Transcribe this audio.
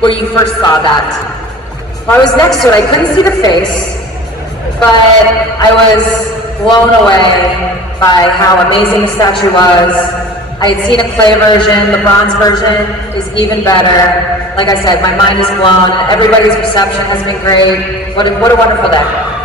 where you first saw that? Well, I was next to it. I couldn't see the face, but I was blown away by how amazing the statue was. I had seen a clay version. The bronze version is even better. Like I said, my mind is blown. Everybody's reception has been great. What a wonderful day.